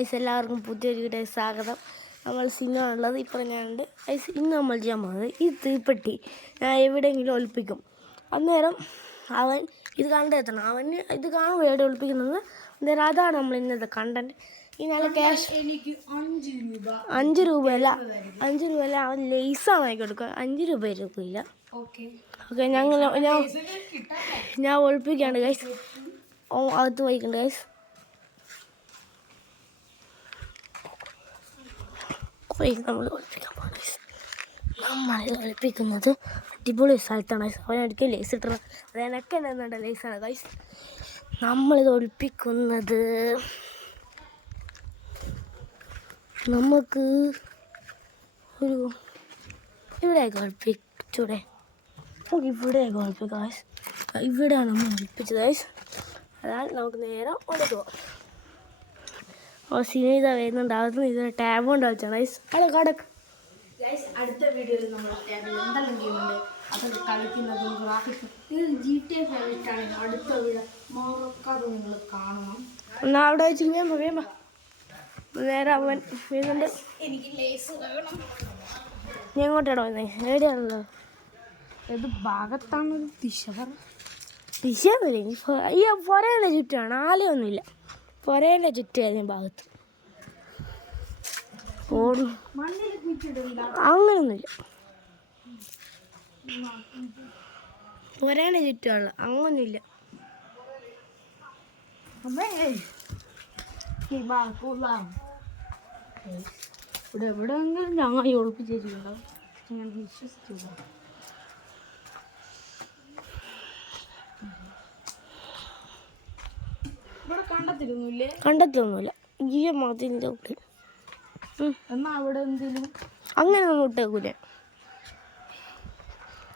Guys, എല്ലാവർക്കും പുതിയൊരു video സ്വാഗതം. നമ്മൾ സിനിമയുള്ളത് ഇപ്പോൾ ഞാനുണ്ട് ഗൈസ്. ഇന്ന് നമ്മൾ ചെയ്യാൻ പോകുന്നത് ഈ തീപ്പെട്ടി ഞാൻ എവിടെയെങ്കിലും ഒളിപ്പിക്കും. അന്നേരം അവൻ ഇത് കണ്ടെത്തണം. അവന് ഇത് കാണുമ്പോൾ എവിടെ ഒളിപ്പിക്കുന്നത്. അന്നേരം അതാണ് നമ്മൾ ഇന്നത്തെ കണ്ടന്റ്. ഈ നല്ല ക്യാഷ് എനിക്ക് 5 രൂപയല്ല അവൻ ലേസാണ് ആക്കി കൊടുക്കുക. 5 രൂപ എടുക്കില്ല. ഓക്കെ, ഞാൻ ഒളിപ്പിക്കാണ്ട് ഗൈസ്. അകത്ത് പോയിട്ടുണ്ട് ഗൈസ്. നമ്മൾ ഒളിപ്പിക്കുന്നത് അടിപൊളി സ്ഥലത്താണ് ഗൈസ്. അവനൊരിക്കലും ലേസ് ഇട്ടണം. അത് എനക്ക് തന്നെ ലേസാണ് ഗൈസ്. നമ്മളിത് ഒളിപ്പിക്കുന്നത് നമുക്ക് ഒരു ഇവിടെയൊക്കെ ഒളിപ്പിച്ചൂടെ? ഇവിടെയൊക്കെ ഒളിപ്പിക്കാം ഗൈസ്. ഇവിടെയാണ് നമ്മൾ ഒളിപ്പിച്ചത് ഗൈസ്. അതാണ് നമുക്ക് നേരെ ഒളിക്കുക. സിനിമ വരുന്നുണ്ട്. അകത്ത് ഇതൊരു ടാബ് കൊണ്ട് കളിച്ചാണ് ഗൈസ്. കടക്ക് ഗൈസ്, അടുത്ത വീഡിയോയിൽ നമ്മൾ ടാബിൽ എന്തെല്ലാം ഗെയിമുണ്ട് അതൊക്കെ കളിക്കുന്നതും ഗ്രാഫിക്സും ഇത് GTA 5 ഇഷ്ടമാണെങ്കിൽ അടുത്ത വീഡിയോ മറക്കാതെ നിങ്ങൾ കാണണം. എന്നാൽ അവിടെ വെച്ച് വേമ്പ നേരെ അവൻ വരുന്നുണ്ട്. എനിക്ക് ലേസ് വേണം. നീ എങ്ങോട്ടാണോ വന്നേ? എവിടെയാണല്ലോ? ഏത് ഭാഗത്താണ് ദിശ? ഈ പുരേൻ്റെ ചുറ്റാണ്. ആലയൊന്നുമില്ല. പുരേൻ്റെ ചുറ്റായിരുന്നു ഭാഗത്ത്. മണ്ണിൽ കുഴിച്ചിട്ടില്ല, അങ്ങനൊന്നുമില്ല. പുരേൻ്റെ ചുറ്റുള്ള അങ്ങനൊന്നുമില്ല. ഇവിടെ എവിടെയെങ്കിലും ഞങ്ങൾ ഒളിപ്പിച്ചിട്ടുണ്ടോ? ഞാൻ വിശ്വസിച്ചില്ല. ഇവിടെ കണ്ടെത്തൊന്നുമില്ല. ഈ മതിൻ്റെ ഉള്ളിൽ എന്നാ അവിടെ എന്തെങ്കിലും അങ്ങനെ ഒന്നും ഇട്ടേക്കൂലേ?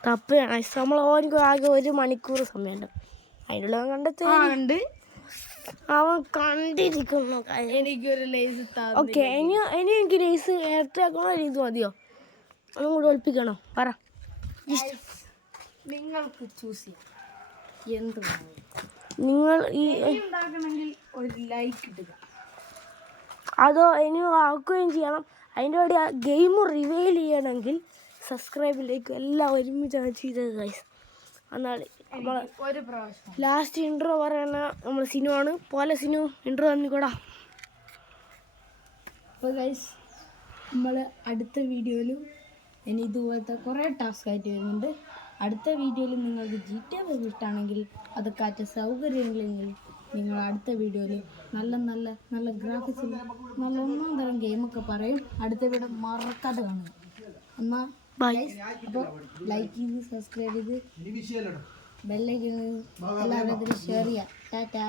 തപ്പയാണ്. നമ്മൾ ഓനിക്ക് ആകെ 1 മണിക്കൂർ സമയമുണ്ട്. അതിനുള്ള കണ്ടെത്തി അവൻ കണ്ടിരിക്കുന്നു. എനിക്കൊരു ലേസ്. ഓക്കെ, ഇനി എനിക്ക് ലേസ് ഇരട്ടാക്കണോ ഇത് മതിയോ? അതും കൂടെ ഒളിപ്പിക്കണോ? പറ. നിങ്ങൾക്ക് ചൂസ് ചെയ്യാം എന്ത് നിങ്ങൾ ഈ ഉണ്ടാക്കണമെങ്കിൽ ഒരു ലൈക്ക് ഇടുക. അതോ ഇനി ആക്കുകയും ചെയ്യണം. അതിൻ്റെ കൂടെ ആ ഗെയിം റിവീൽ ചെയ്യണമെങ്കിൽ സബ്സ്ക്രൈബിലേക്ക് എല്ലാം ഒരുമിച്ചാണ് ചെയ്തത് ഗൈസ്. എന്നാൽ നമ്മൾ ഒരു പ്രാവശ്യം ലാസ്റ്റ് ഇൻട്രോ പറയുന്ന നമ്മൾ സിനുവാണ്. പോലെ സിനു ഇൻട്രോ തന്നിക്കൂടാ. അപ്പോൾ ഗൈസ്, നമ്മൾ അടുത്ത വീഡിയോയിലും ഇനി ഇതുപോലത്തെ കുറേ ടാസ്ക് ആയിട്ട് വരുന്നുണ്ട്. അടുത്ത വീഡിയോയിൽ നിങ്ങൾക്ക് GTA 5 ഇഷ്ടമാണെങ്കിൽ അത് കാറ്റ സൗകര്യമില്ലെങ്കിൽ നിങ്ങൾ അടുത്ത വീഡിയോയിൽ നല്ല ഗ്രാഫിക്സിൽ നല്ല 1-ാം തരം ഗെയിമൊക്കെ പറയും. അടുത്ത വീഡിയോ മറക്കാതെ കാണുക. എന്നാൽ ബൈ. അപ്പോൾ ലൈക്ക് ചെയ്ത് സബ്സ്ക്രൈബ് ചെയ്ത് ബെല്ലൈക്കൺ എല്ലാവരും ഷെയർ ചെയ്യുക. ടാറ്റാ.